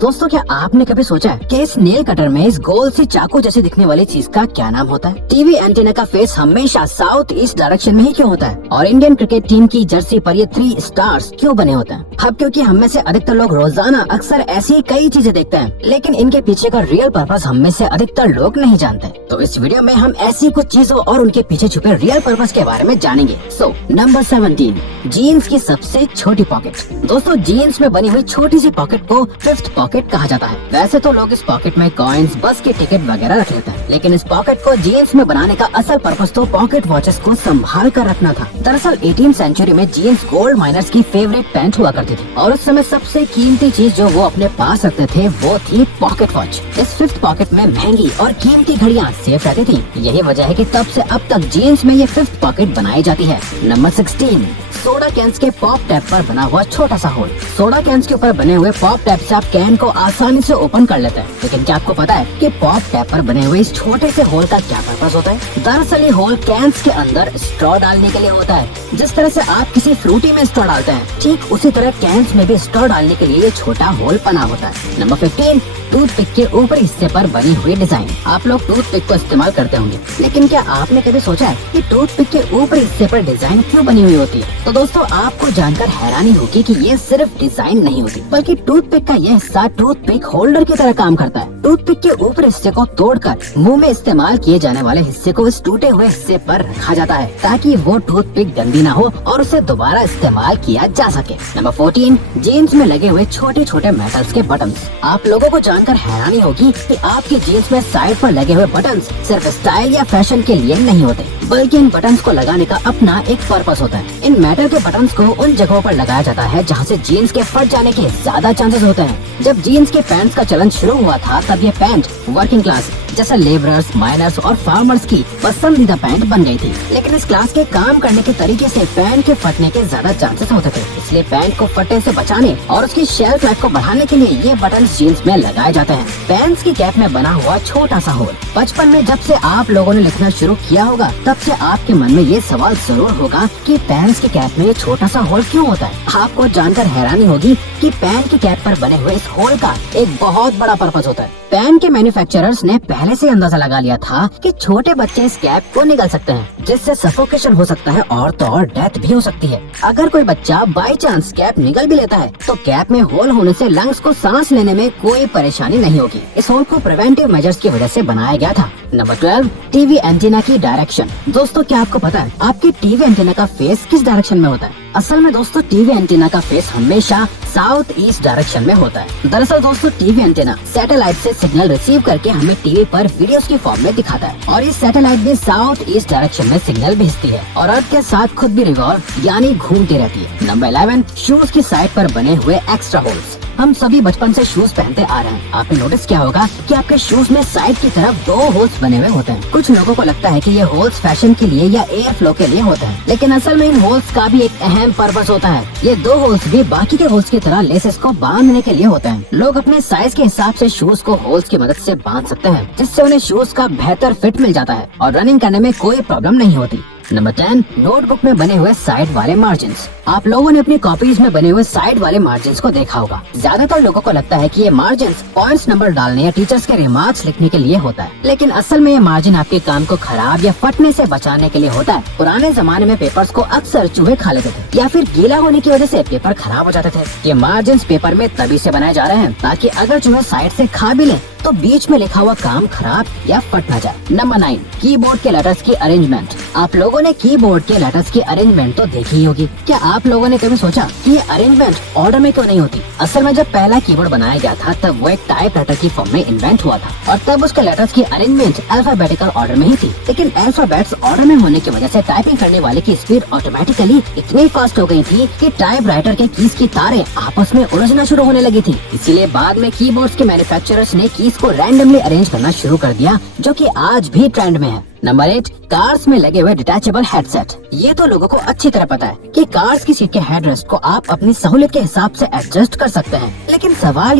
दोस्तों क्या आपने कभी सोचा है कि इस नेल कटर में इस गोल सी चाकू जैसे दिखने वाली चीज का क्या नाम होता है? टीवी एंटीना का फेस हमेशा साउथ ईस्ट डायरेक्शन में ही क्यों होता है? और इंडियन क्रिकेट टीम की जर्सी पर ये 3 स्टार्स क्यों बने होते हैं? अब क्योंकि हम में से अधिकतर लोग रोजाना अक्सर ऐसी कई चीजें देखते हैं, लेकिन इनके पीछे का रियल पर्पस हम में से अधिकतर लोग नहीं जानते। तो इस वीडियो में हम ऐसी कुछ चीजों और उनके पीछे छुपे रियल पर्पस के बारे में जानेंगे। सो नंबर 17, जीन्स की सबसे छोटी पॉकेट। दोस्तों जीन्स में बनी हुई छोटी सी पॉकेट को फिफ्थ पॉकेट कहा जाता है। वैसे तो लोग इस पॉकेट में कॉइन्स, बस के टिकट वगैरह रख लेते हैं, लेकिन इस पॉकेट को जीन्स में बनाने का असल पर्पस तो पॉकेट वॉचेस को संभाल कर रखना था। दरअसल 18वीं सेंचुरी में जीन्स गोल्ड माइनर्स की फेवरेट पैंट हुआ करती थी और उस समय सबसे कीमती चीज जो वो अपने पास रखते थे वो थी पॉकेट वॉच। इस फिफ्थ पॉकेट में महंगी और कीमती घड़ियां सेफ रहती थी। यही वजह है कि तब से अब तक जीन्स में ये फिफ्थ पॉकेट बनाई जाती है। नंबर 16, सोडा कैंस के पॉप टैप पर बना हुआ छोटा सा होल। सोडा कैंस के ऊपर बने हुए पॉप टैप से आप कैन को आसानी से ओपन कर लेते हैं, लेकिन क्या आपको पता है कि पॉप टैप पर बने हुए इस छोटे से होल का क्या पर्पस होता है? दरअसल ये होल कैंस के अंदर स्ट्रॉ डालने के लिए होता है। जिस तरह से आप किसी फ्रूटी में स्ट्रॉ डालते हैं, ठीक उसी तरह कैंस में भी स्ट्रॉ डालने के लिए ये छोटा होल बना होता है। नंबर 15, टूथपिक के ऊपरी हिस्से पर बनी हुई डिजाइन। आप लोग टूथपिक को इस्तेमाल करते होंगे, लेकिन क्या आपने कभी सोचा है कि टूथपिक के ऊपरी हिस्से पर डिजाइन क्यों बनी हुई होती है? तो दोस्तों आपको जानकर हैरानी होगी कि ये सिर्फ डिजाइन नहीं होती, बल्कि टूथपिक का यह हिस्सा टूथपिक होल्डर की तरह काम करता है। टूथपिक के ऊपरी हिस्से को तोड़कर मुंह में इस्तेमाल किए जाने वाले हिस्से को इस टूटे हुए हिस्से पर रखा जाता है, ताकि वो टूथपिक गंदी ना हो और उसे दोबारा इस्तेमाल किया जा सके। नंबर 14, जीन्स में लगे हुए छोटे छोटे मेटल्स के बटन्स। आप लोगों को जानकर हैरानी होगी कि आपकी जीन्स में साइड पर लगे हुए बटन्स सिर्फ स्टाइल या फैशन के लिए नहीं होते, बल्कि इन बटन्स को लगाने का अपना एक पर्पस होता है। इन मेटल के बटन्स को उन जगहों पर लगाया जाता है जहां से जीन्स के फट जाने के ज्यादा चांसेस होते हैं। जब जीन्स के पैंट्स का चलन शुरू हुआ था, तब ये पैंट वर्किंग क्लास जैसे लेबरर्स, माइनर्स और फार्मर्स की पसंदीदा पैंट बन गई थी। लेकिन इस क्लास के काम करने के तरीके से पैंट के फटने के ज्यादा चांसेस होते थे, इसलिए पैंट को फटने से बचाने और उसकी शेल्फ लाइफ को बढ़ाने के लिए ये बटन जीन्स में लगाए जाते हैं। पैंट्स की कैप में बना हुआ छोटा सा होल। बचपन में जब से आप लोगों ने लिखना शुरू किया होगा, तब से आपके मन में ये सवाल जरूर होगा कि पैंट्स की कैप में ये छोटा सा होल क्यों होता है? आपको जानकर हैरानी होगी कि पैंट की कैप पर बने हुए इस होल का एक बहुत बड़ा पर्पस होता है। पैंट के मैन्युफैक्चरर्स ने पहले से अंदाजा लगा लिया था कि छोटे बच्चे इस कैप को निगल सकते हैं, जिससे सफोकेशन हो सकता है और तो और डेथ भी हो सकती है। अगर कोई बच्चा बाई चांस कैप निगल भी लेता है, तो कैप में होल होने से लंग्स को सांस लेने में कोई परेशानी नहीं होगी। इस होल को प्रिवेंटिव मेजर्स की वजह से बनाया गया था। नंबर 12, टीवी एंटीना की डायरेक्शन। दोस्तों क्या आपको पता है आपकी टीवी एंटीना का फेस किस डायरेक्शन में होता है? असल में दोस्तों टीवी एंटीना का फेस हमेशा साउथ ईस्ट डायरेक्शन में होता है। दरअसल दोस्तों टीवी एंटीना सैटेलाइट से सिग्नल रिसीव करके हमें टीवी पर वीडियोस की फॉर्म में दिखाता है, और ये सैटेलाइट भी साउथ ईस्ट डायरेक्शन में सिग्नल भेजती है और अर्थ के साथ खुद भी रिवॉल्व यानी घूमती रहती है। नंबर 11, शूज की साइड पर बने हुए एक्स्ट्रा होल्स। हम सभी बचपन से शूज पहनते आ रहे हैं। आपने नोटिस किया होगा कि आपके शूज में साइड की तरफ 2 होल्स बने हुए होते हैं। कुछ लोगों को लगता है कि ये होल्स फैशन के लिए या एयर फ्लो के लिए होते हैं, लेकिन असल में इन होल्स का भी एक अहम पर्पस होता है। ये 2 होल्स भी बाकी के होल्स की तरह लेसेस को बांधने के लिए होते हैं। लोग अपने साइज के हिसाब से शूज को होल्स की मदद से बांध सकते हैं, जिससे उन्हें शूज का बेहतर फिट मिल जाता है और रनिंग करने में कोई प्रॉब्लम नहीं होती। नंबर 10, नोटबुक में बने हुए साइड वाले मार्जिन्स। आप लोगों ने अपनी कॉपीज में बने हुए साइड वाले मार्जिन्स को देखा होगा। ज्यादातर लोगों को लगता है कि ये मार्जिन्स पॉइंट्स नंबर डालने या टीचर्स के रिमार्क्स लिखने के लिए होता है, लेकिन असल में ये मार्जिन आपके काम को खराब या फटने से बचाने के लिए होता है। पुराने जमाने में पेपर्स को अक्सर चूहे खा लेते थे या फिर गीला होने की वजह से पेपर खराब हो जाते थे। ये मार्जिन्स पेपर में तभी से बनाए जा रहे हैं ताकि अगर चूहे साइड से खा भी ले तो बीच में लिखा हुआ काम खराब या फट ना जाए। नंबर 9, कीबोर्ड के लेटर्स की अरेंजमेंट। आप लोगों ने कीबोर्ड के लेटर्स की अरेंजमेंट तो देखी ही होगी। क्या आप लोगों ने कभी सोचा कि ये अरेंजमेंट ऑर्डर में क्यों नहीं होती? असल में जब पहला कीबोर्ड बनाया गया था, तब वो एक टाइपराइटर की फॉर्म में इन्वेंट हुआ था और तब उसके लेटर्स की अरेंजमेंट अल्फाबेटिकल ऑर्डर में ही थी। लेकिन अल्फाबेट्स ऑर्डर में होने की वजह से टाइपिंग करने वाले की स्पीड ऑटोमेटिकली इतनी फास्ट हो गई थी कि टाइपराइटर के कीज की तारें आपस में उलझना शुरू होने लगी थी। इसीलिए बाद में कीबोर्ड्स के मैन्युफैक्चरर्स ने कीज को रैंडमली अरेंज करना शुरू कर दिया, जो कि आज भी ट्रेंड में है। नंबर 8, कार्स में लगे हुए डिटैचेबल हेडसेट। ये तो लोगों को अच्छी तरह पता है कि कार्स की सीट के हेडरेस्ट को आप अपनी सहूलियत के हिसाब से एडजस्ट कर सकते हैं। लेकिन सवाल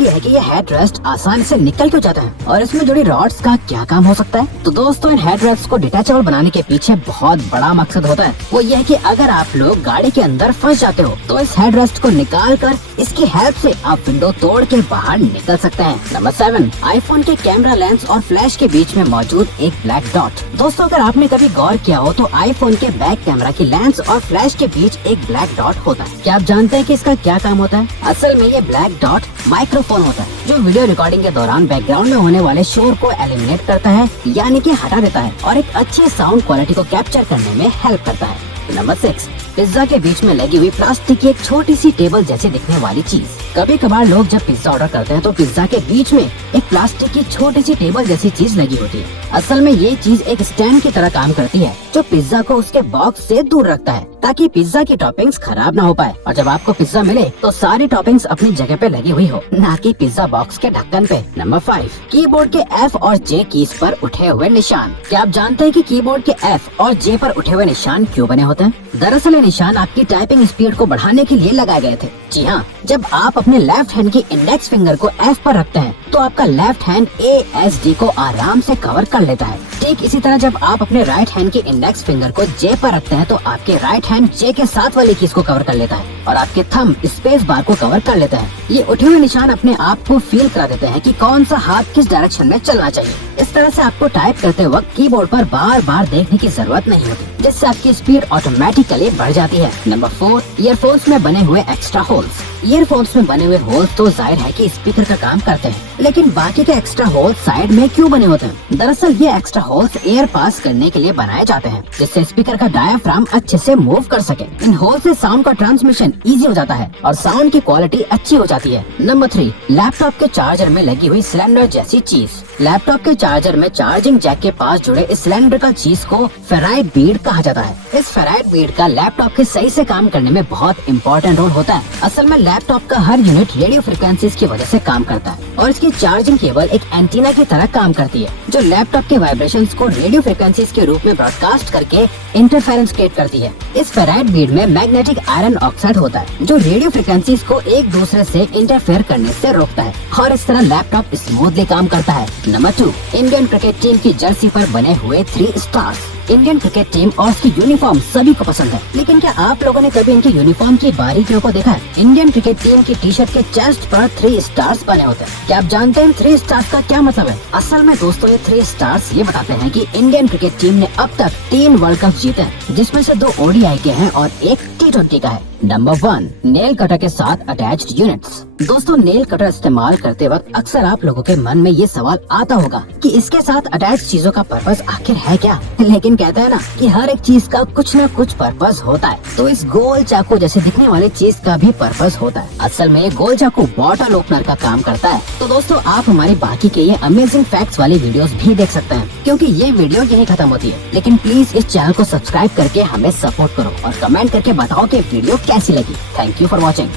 ये है कि ये हेडरेस्ट आसानी से निकल क्यों जाता है और इसमें जुड़ी रॉड्स का क्या काम हो सकता है। तो दोस्तों, इन हेडरेस्ट को डिटैचेबल बनाने के पीछे बहुत बड़ा मकसद होता है। वो ये है कि अगर आप लोग गाड़ी के अंदर फंस जाते हो तो इस हेडरेस्ट को निकाल कर इसकी हेल्प से आप विंडो तोड़ के बाहर निकल सकते हैं। नंबर 7, आईफोन के कैमरा लेंस और फ्लैश के बीच में मौजूद एक ब्लैक डॉट। दोस्तों, अगर आपने कभी गौर किया हो तो आईफोन के बैक कैमरा की लेंस और फ्लैश के बीच एक ब्लैक डॉट होता है। क्या आप जानते हैं कि इसका क्या काम होता है? असल में ये ब्लैक डॉट माइक्रोफोन होता है जो वीडियो रिकॉर्डिंग के दौरान बैकग्राउंड में होने वाले शोर को एलिमिनेट करता है, यानी कि हटा देता है और एक अच्छी साउंड क्वालिटी को कैप्चर करने में हेल्प करता है। नंबर 6, पिज्जा के बीच में लगी हुई प्लास्टिक की एक छोटी सी टेबल जैसे दिखने वाली चीज। कभी कभार लोग जब पिज्जा ऑर्डर करते हैं तो पिज्जा के बीच में एक प्लास्टिक की छोटी सी टेबल जैसी चीज लगी होती है। असल में ये चीज एक स्टैंड की तरह काम करती है जो पिज्जा को उसके बॉक्स से दूर रखता है ताकि पिज्जा की टॉपिंग्स खराब ना हो पाए और जब आपको पिज्जा मिले तो सारी टॉपिंग्स अपनी जगह पे लगी हुई हो, ना कि पिज्जा बॉक्स के ढक्कन पे। नंबर 5, कीबोर्ड के F और J कीज पर उठे हुए निशान। क्या आप जानते हैं कि कीबोर्ड के F और J पर उठे हुए निशान क्यों बने होते हैं? दरअसल ये निशान आपकी टाइपिंग स्पीड को बढ़ाने के लिए लगाए गए थे। जी हाँ, जब आप अपने लेफ्ट हैंड की इंडेक्स फिंगर को F पर रखते हैं तो आपका लेफ्ट हैंड ASD को आराम से कवर कर लेता है। ठीक इसी तरह जब आप अपने राइट हैंड की इंडेक्स फिंगर को J पर रखते हैं तो आपके राइट हैंड J के साथ वाली कीज को कवर कर लेता है और आपके थंब स्पेस बार को कवर कर लेता है। ये उठे हुए निशान अपने आप को फील करा देते हैं कि कौन सा हाथ किस डायरेक्शन में चलना चाहिए। इस तरह से आपको टाइप करते वक्त कीबोर्ड पर बार बार देखने की जरूरत नहीं होती, जिससे आपकी स्पीड ऑटोमेटिकली बढ़ जाती है। नंबर 4, ईयरफोन्स में बने हुए एक्स्ट्रा होल्स। ईयरफोन्स में बने हुए होल्स तो जाहिर है कि स्पीकर का काम करते हैं, लेकिन बाकी के एक्स्ट्रा होल्स साइड में क्यों बने होते हैं? दरअसल ये एक्स्ट्रा होल्स एयर पास करने के लिए बनाए जाते हैं, जिससे स्पीकर का डायाफ्राम अच्छे से मूव कर सके। इन होल से साउंड का ट्रांसमिशन इजी हो जाता है और साउंड की क्वालिटी अच्छी हो जाती है। नंबर 3, लैपटॉप के चार्जर में लगी हुई सिलेंडर जैसी चीज। लैपटॉप के चार्जर में चार्जिंग जैक के पास जुड़े इस सिलेंड्रिकल चीज को फेराइट बीड कहा जाता है। इस फेराइट बीड का लैपटॉप के सही से काम करने में बहुत इंपॉर्टेंट रोल होता है। असल में लैपटॉप का हर यूनिट रेडियो फ्रिक्वेंसीज की वजह से काम करता है और इसकी चार्जिंग केबल एक एंटीना की तरह काम करती है जो लैपटॉप के वाइब्रेशंस को रेडियो फ्रिक्वेंसीज के रूप में ब्रॉडकास्ट करके इंटरफेरेंस क्रिएट करती है। इस फेराइट बीड में मैग्नेटिक आयरन ऑक्साइड होता है जो रेडियो फ्रिक्वेंसीज को एक दूसरे से इंटरफेयर करने से रोकता है और इस तरह लैपटॉप स्मूथली काम करता है। नंबर 2, इंडियन क्रिकेट टीम की जर्सी पर बने हुए 3 स्टार्स। इंडियन क्रिकेट टीम और उसकी यूनिफॉर्म सभी को पसंद है, लेकिन क्या आप लोगों ने कभी इनकी यूनिफॉर्म की बारीकियों को देखा है? इंडियन क्रिकेट टीम की टी शर्ट के चेस्ट पर 3 स्टार्स बने होते हैं। क्या आप जानते हैं 3 स्टार्स का क्या मतलब है? असल में दोस्तों, ये 3 स्टार्स ये बताते हैं कि इंडियन क्रिकेट टीम ने अब तक 3 वर्ल्ड कप जीते हैं, जिसमें से 2 ODI के हैं और 1 T20 का है। नंबर 1, नेल कटर के साथ अटैच्ड यूनिट्स। दोस्तों, नेल कटर इस्तेमाल करते वक्त अक्सर आप लोगों के मन में ये सवाल आता होगा कि इसके साथ अटैच चीजों का पर्पस आखिर है क्या? लेकिन कहते हैं ना कि हर एक चीज का कुछ न कुछ पर्पस होता है, तो इस गोल चाकू जैसे दिखने वाली चीज का भी पर्पस होता है। असल में ये गोल चाकू बॉटल ओपनर का काम करता है। तो दोस्तों, आप हमारी बाकी के ये अमेजिंग फैक्ट्स वाली वीडियोस भी देख सकते हैं, क्योंकि ये वीडियो यही खत्म होती है। लेकिन प्लीज इस चैनल को सब्सक्राइब करके हमें सपोर्ट करो और कमेंट करके बताओ कि वीडियो कैसी लगी। Thank you for watching.